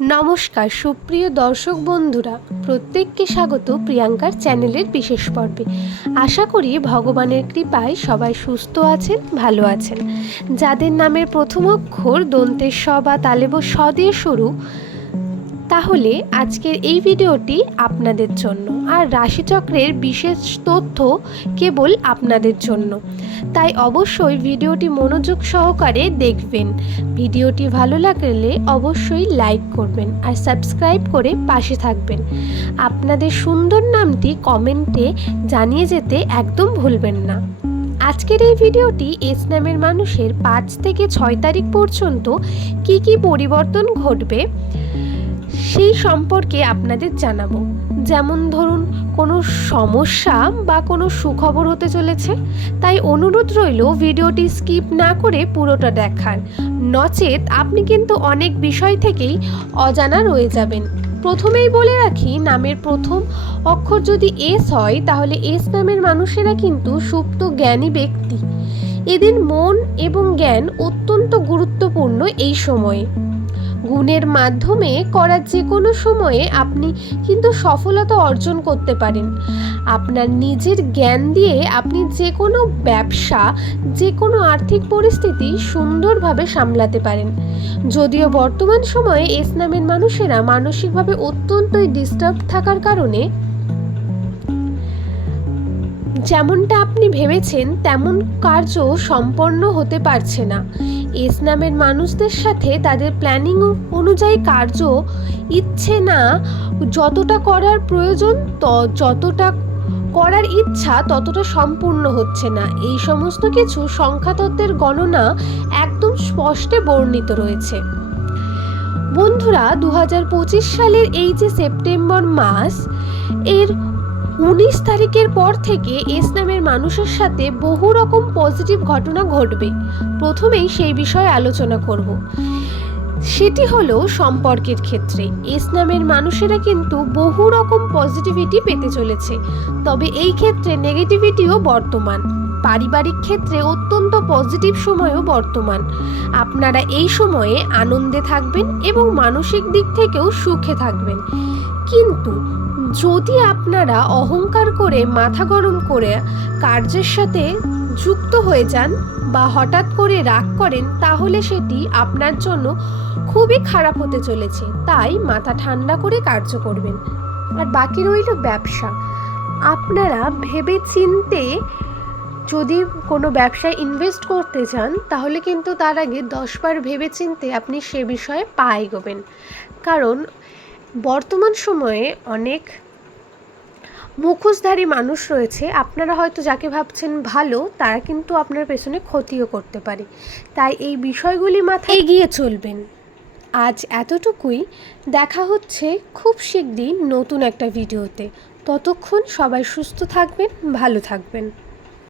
নমস্কার সুপ্রিয় দর্শক বন্ধুরা, প্রত্যেককে স্বাগত প্রিয়াঙ্কার চ্যানেলের বিশেষ পর্বে। আশা করি ভগবানের কৃপায় সবাই সুস্থ আছেন, ভালো আছেন। যাদের নামের প্রথম অক্ষর দন্তের স বা তালেব স দিয়ে শুরু, তাহলে আজকের এই ভিডিওটি আপনাদের জন্য। আর রাশিচক্রের বিশেষ তথ্য কেবল আপনাদের জন্য, তাই অবশ্যই ভিডিওটি মনোযোগ সহকারে দেখবেন। ভিডিওটি ভালো লাগলে অবশ্যই লাইক করবেন আর সাবস্ক্রাইব করে পাশে থাকবেন। আপনাদের সুন্দর নামটি কমেন্টে জানিয়ে যেতে একদম ভুলবেন না। আজকের এই ভিডিওটি এস নামের মানুষের 5 থেকে 6 তারিখ পর্যন্ত কি পরিবর্তন ঘটবে সেই সম্পর্কে আপনাদের জানাবো। যেমন ধরুন, কোনো সমস্যা বা কোনো সুখবর হতে চলেছে, তাই অনুরোধ রইল ভিডিওটি স্কিপ না করে পুরোটা দেখার, নচেত আপনি কিন্তু অনেক বিষয় থেকেই অজানা রয়ে যাবেন। প্রথমেই বলে রাখি, নামের প্রথম অক্ষর যদি এস হয়, তাহলে এস নামের মানুষেরা কিন্তু সুপ্ত জ্ঞানী ব্যক্তি। এদের মন এবং জ্ঞান অত্যন্ত গুরুত্বপূর্ণ এই সময়ে। গুণের মাধ্যমে করার যে কোনো সময়ে আপনি কিন্তু সফলতা অর্জন করতে পারেন। আপনার নিজের জ্ঞান দিয়ে আপনি যে কোনো ব্যবসা, যে কোনো আর্থিক পরিস্থিতি সুন্দরভাবে সামলাতে পারেন। যদিও বর্তমান সময়ে এস নামের মানুষেরা মানসিকভাবে অত্যন্তই ডিস্টার্ব থাকার কারণে যেমনটা আপনি ভেবেছেন তেমন কার্য সম্পন্ন হতে পারছে না। এস নামের মানুষদের সাথে তাদের প্ল্যানিং অনুযায়ী কার্য ইচ্ছে না যতটা করার প্রয়োজন, যতটা করার ইচ্ছা ততটা সম্পূর্ণ হচ্ছে না। এই সমস্ত কিছু সংখ্যাতত্ত্বের গণনা একদম স্পষ্টে বর্ণিত রয়েছে। বন্ধুরা, 2025 সালের এই যে সেপ্টেম্বর মাস এর 19 তারিখের পর থেকে এস নামের মানুষের সাথে বহু রকম পজিটিভ ঘটনা ঘটবে। প্রথমেই সেই বিষয়ে আলোচনা করব। সেটি হলো সম্পর্কের ক্ষেত্রে এস নামের মানুষেরা কিন্তু বহু রকম পজিটিভিটি পেতে চলেছে, তবে এই ক্ষেত্রে নেগেটিভিটিও বর্তমান। পারিবারিক ক্ষেত্রে অত্যন্ত পজিটিভ সময়ও বর্তমান। আপনারা এই সময়ে আনন্দে থাকবেন এবং মানসিক দিক থেকেও সুখে থাকবেন। কিন্তু যদি আপনারা অহংকার করে মাথা গরম করে কার্যের সাথে যুক্ত হয়ে যান বা হঠাৎ করে রাগ করেন, তাহলে সেটি আপনার জন্য খুবই খারাপ হতে চলেছে। তাই মাথা ঠান্ডা করে কার্য করবেন। আর বাকি রইল ব্যবসা। আপনারা ভেবে চিন্তে যদি কোনো ব্যবসায় ইনভেস্ট করতে চান, তাহলে কিন্তু তার আগে 10 বার ভেবে চিন্তে আপনি সে বিষয়ে পা এগোবেন। কারণ বর্তমান সময়ে অনেক মুখোশধারী মানুষ রয়েছে। আপনারা হয়তো যাকে ভাবছেন ভালো, তারা কিন্তু আপনার পেছনে ক্ষতিও করতে পারে। তাই এই বিষয়গুলি মাথায় এগিয়ে চলবেন। আজ এতটুকুই। দেখা হচ্ছে খুব শিগগিরই নতুন একটা ভিডিওতে। ততক্ষণ সবাই সুস্থ থাকবেন, ভালো থাকবেন।